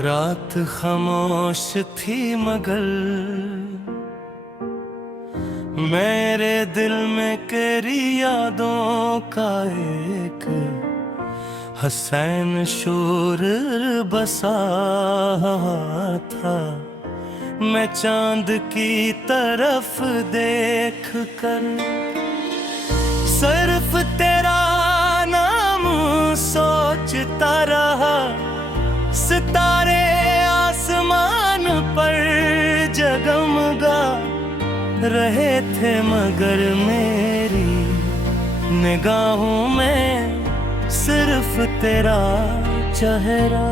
रात खामोश थी मगर मेरे दिल में तेरी यादों का एक हसैन शोर बसा था। मैं चांद की तरफ देख कर सिर्फ तेरा नाम सोचता रहा। सितारे आसमान पर जगमगा रहे थे मगर मेरी निगाहों में सिर्फ तेरा चेहरा।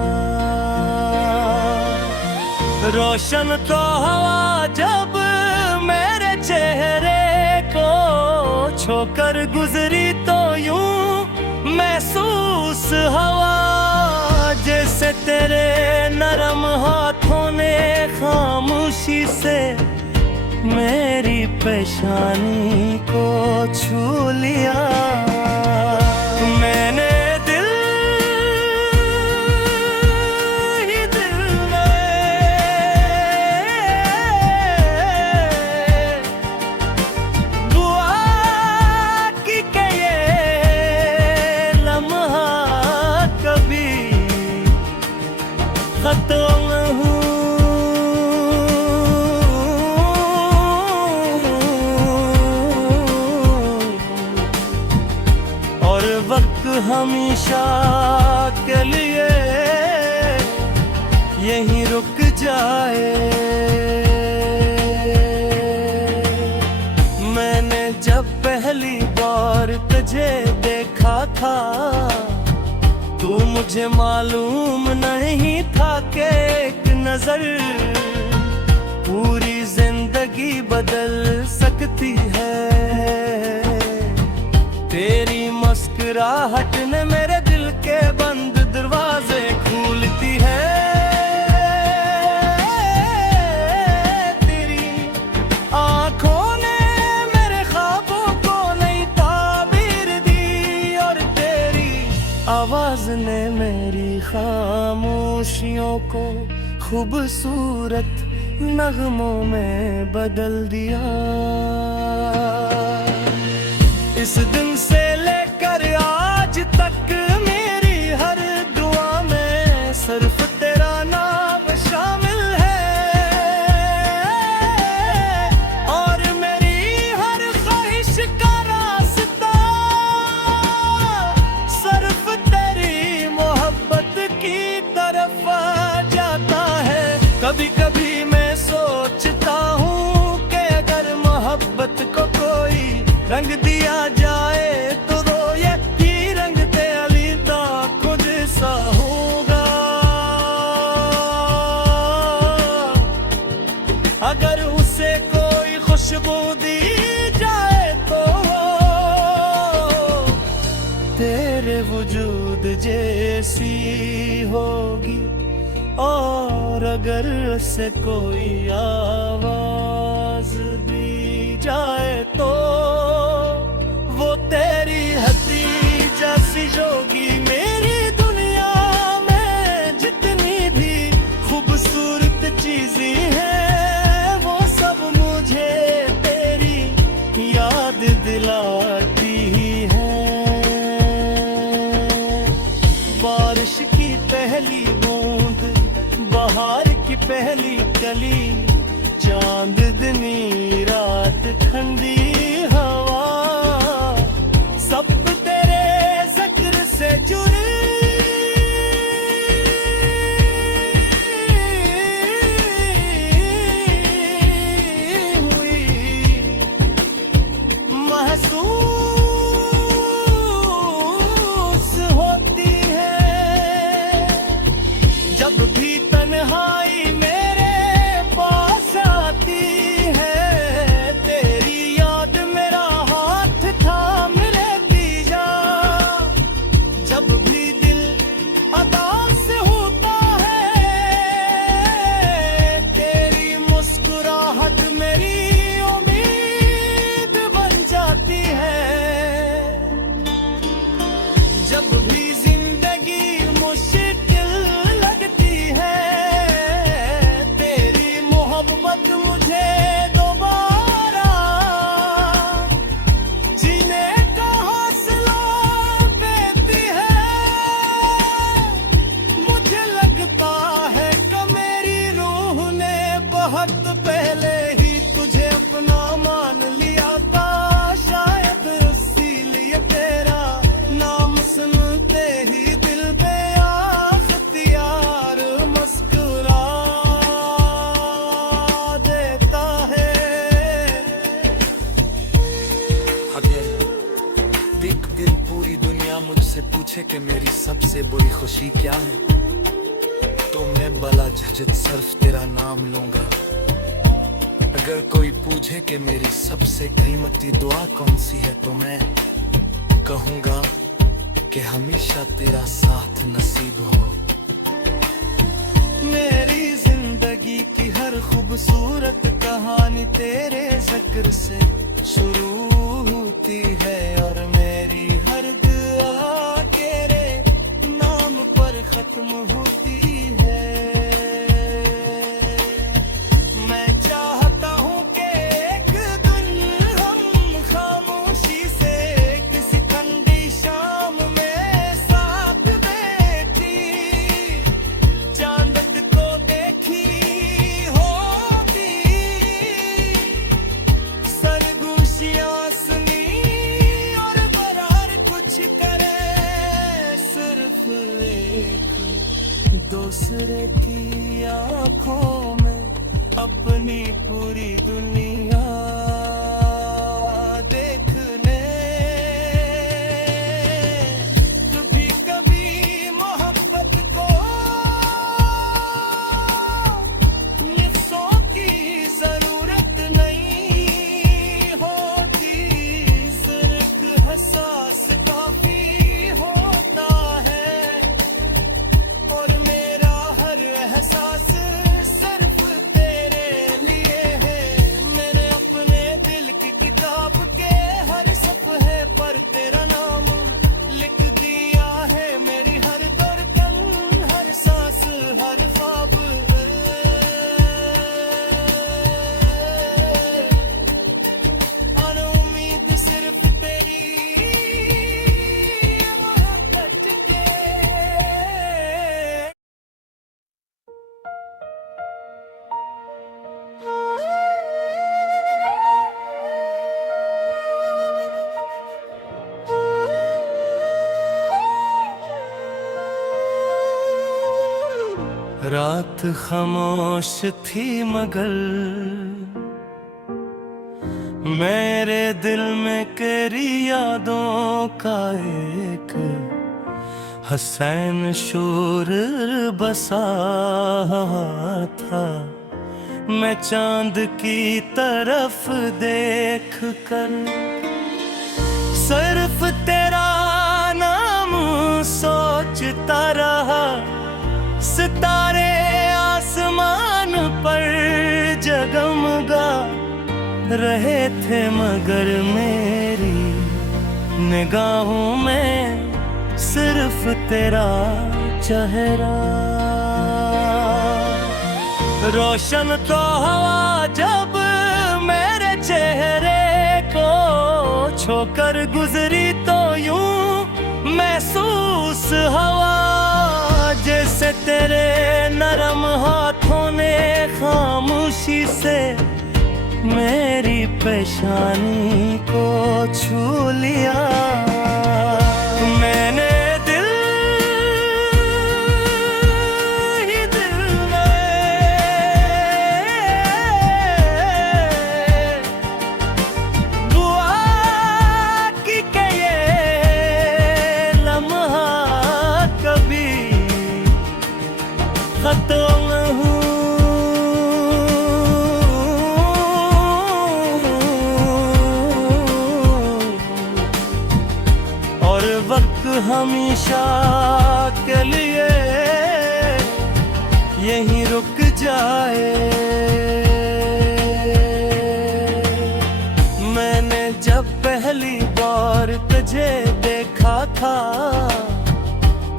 रोशन तो हवा जब मेरे चेहरे को छोकर गुजरी तो यूं महसूस हवा जैसे तेरे नरम हाथों ने खामोशी से मेरी पेशानी को छू लिया। मैंने दिल ही दिल में दुआ की कि ये लम्हा कभी खत्म हो। वक्त हमेशा के लिए यहीं रुक जाए। मैंने जब पहली बार तुझे देखा था तू मुझे मालूम नहीं था कि एक नजर पूरी जिंदगी बदल सकती है। तेरी मुस्कुराहट ने मेरे दिल के बंद दरवाजे खोलती है। तेरी आंखों ने मेरे ख्वाबों को नई ताबीर दी और तेरी आवाज ने मेरी खामोशियों को खूबसूरत नगमों में बदल दिया। इस दिन से लेकर आज तक मेरी हर दुआ में सिर्फ तेरा नाम शामिल है और मेरी हर ख्वाहिश का रास्ता सिर्फ तेरी मोहब्बत की तरफ जाता है। कभी कभी मैं सोचता हूँ कि अगर मोहब्बत को कोई रंग दिया जाए तो ये ही रंग तेरी आँखों जैसा होगा। अगर उसे कोई खुशबू दी जाए तो तेरे वजूद जैसी होगी और अगर उसे कोई आवाज दी जाए तो वो तेरी हंसी जैसी होगी। मेरी दुनिया में जितनी भी खूबसूरत चीजें हैं वो सब मुझे तेरी याद दिलाती है। बारिश की पहली बूंद, बहार की पहली कली, चांदनी रात, ठंडी हवा, सब तेरे जिक्र से जुड़ी हुई महसूस होती है। जब भी तन्हाई मेरे पास आती है तेरी याद पूछे कि मेरी सबसे बुरी खुशी क्या है, तो मैं बला झिझक सिर्फ तेरा नाम लूंगा। अगर कोई पूछे कि मेरी सबसे कीमती दुआ कौन सी है, तो मैं कहूंगा कि हमेशा तेरा साथ नसीब हो। मेरी जिंदगी की हर खूबसूरत कहानी तेरे जिक्र से शुरू होती है, और मेरी हर दुआ तेरे नाम पर खत्म होती है। मैं चाहता हूँ कि एक दिन हम खामोशी से किसी ठंडी शाम में साथ बैठी चांद को देखी होती, सरगोशियाँ सुनी और बरार कुछ करे, सिर्फ एक दूसरे की आंखों में अपनी पूरी दुनिया देखने। कभी कभी मोहब्बत को हिस्सों की जरूरत नहीं होती, सिर्फ एहसास काफी होता है, और मेरा हर एहसास सिर्फ तेरे लिए है। मैंने अपने दिल की किताब के हर सफ़हे पर तेरा नाम लिख दिया है, मेरी हर धड़कन, हर सांस, हर ख्वाब। और उम्मीद सिर्फ तेरी मोहब्बत के। रात खामोश थी मगर मेरे दिल में तेरी यादों का एक हसैन शोर बसा था। मैं चांद की तरफ देख कर सिर्फ तेरा नाम सोचता रहा, सितारे आसमान पर जगमगा रहे थे, मगर मेरी निगाहों में सिर्फ तेरा चेहरा। रोशन तो हवा जब मेरे चेहरे को छोकर गुजरी, तो यूं महसूस हवा जैसे तेरे नरम हाथों ने खामोशी से मेरी पेशानी को छू लिया। मैंने दिल ही दिल में दुआ की कि ये लम्हा कभी खत्म हो। और वक्त हमेशा के लिए यहीं रुक जाए। मैंने जब पहली बार तुझे देखा था,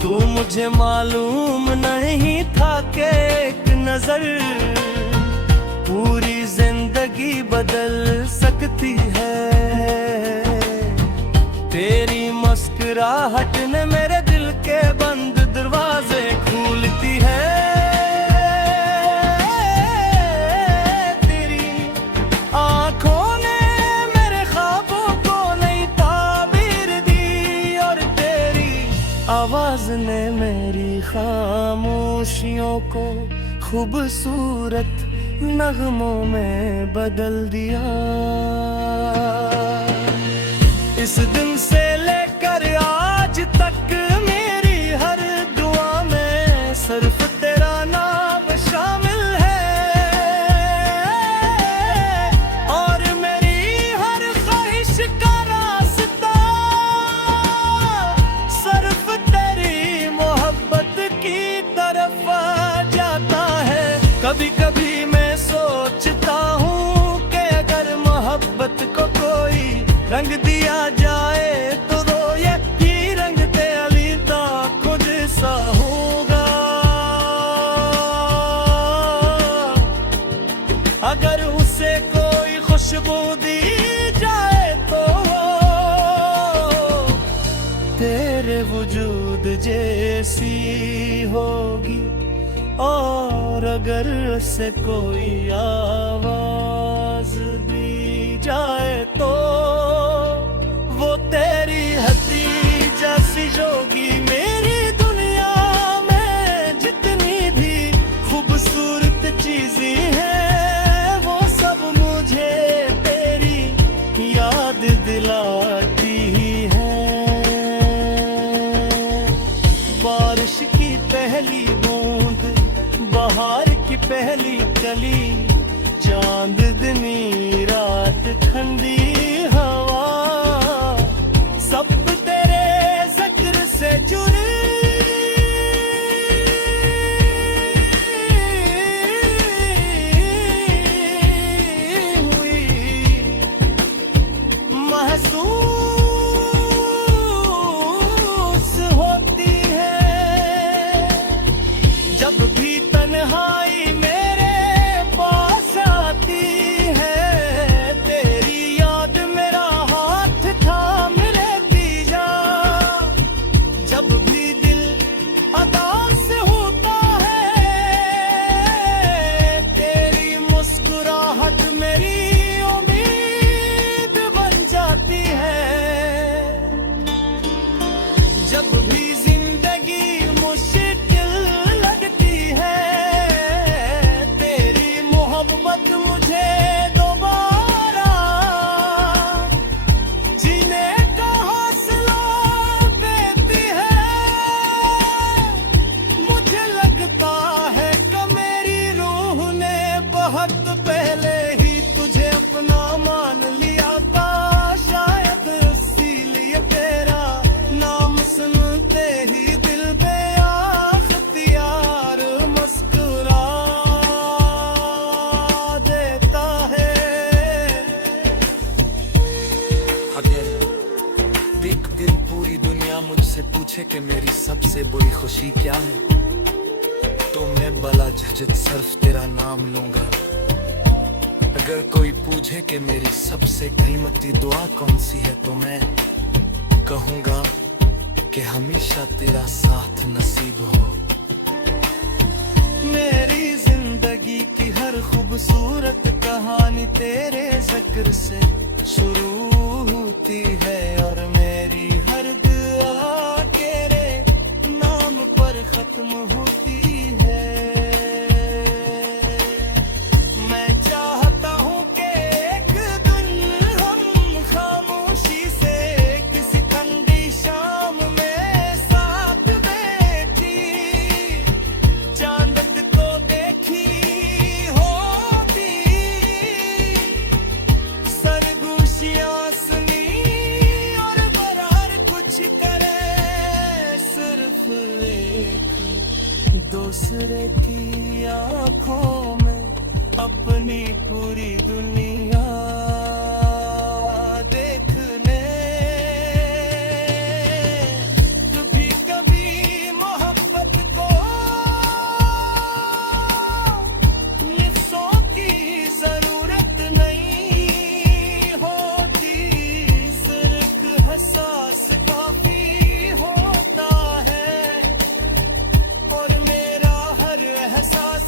तू मुझे मालूम नहीं था कि एक नजर पूरी जिंदगी बदल सकती है। तेरी मुस्कुराहट ने मेरे दिल के बंद दरवाजे खोलती है। तेरी आंखों ने मेरे ख्वाबों को नई ताबीर दी, और तेरी आवाज ने मेरी खामोशियों को खूबसूरत नगमों में बदल दिया। इस दिन से लेकर आज तक कभी कभी मैं सोचता हूँ कि अगर मोहब्बत को कोई रंग दिया जाए तो रोए ही रंग ते अली दा कुछ सा होगा। अगर उसे कोई खुशबू दी जाए तो तेरे वजूद जैसी होगी, और अगर उसे कोई आवाज दी जाए तो वो तेरी हंसी जैसी होगी। मेरी दुनिया में जितनी भी खूबसूरत चीजें हैं वो सब मुझे तेरी याद दिलाती है। बारिश की पहली बूंद, बाहर की पहली कली, चांदनी रात ठंडी हवा, सब तेरे जिक्र से जुड़ी हुई महसूस होती है। जब भी तन्हाई मेरे पास आती है, तेरी याद मेरा हाथ थाम रहती जा। जब भी दिल अदास होता है, तेरी मुस्कुराहट मेरी उम्मीद बन जाती है। जब भी जिंदगी मुश्किल लगती है, तेरी मोहब्बत मुझे दोबारा जीने का हौसला देती है। मुझे लगता है कि मेरी रूह ने बहुत पहले ही तुझे अपना मान लिया था। शायद इसीलिए तेरा नाम सुनते ही दिल बेअख्तियार मुस्कुरा देता है। अगर एक दिन पूरी दुनिया मुझसे पूछे कि मेरी सबसे बड़ी खुशी क्या है, तो मैं बला झिझक सिर्फ तेरा नाम लूंगा। अगर कोई पूछे कि मेरी सबसे कीमती दुआ कौन सी है, तो मैं कहूंगा कि हमेशा तेरा साथ नसीब हो। मेरी जिंदगी की हर खूबसूरत कहानी तेरे जिक्र से शुरू होती है, और मेरी हर दुआ तेरे नाम पर खत्म होती है। मैं चाहता हूँ कि एक दिन हम खामोशी से किसी ठंडी शाम में साथ बैठी चांद को देखी होती, सरगोशियाँ सुनी और बरार कुछ करे, सिर्फ एक दूसरे की आंखों में अपनी पूरी दुनिया देखने। कभी कभी मोहब्बत को हिस्सों की जरूरत नहीं होती, सिर्फ एहसास काफी होता है। और मेरा हर एहसास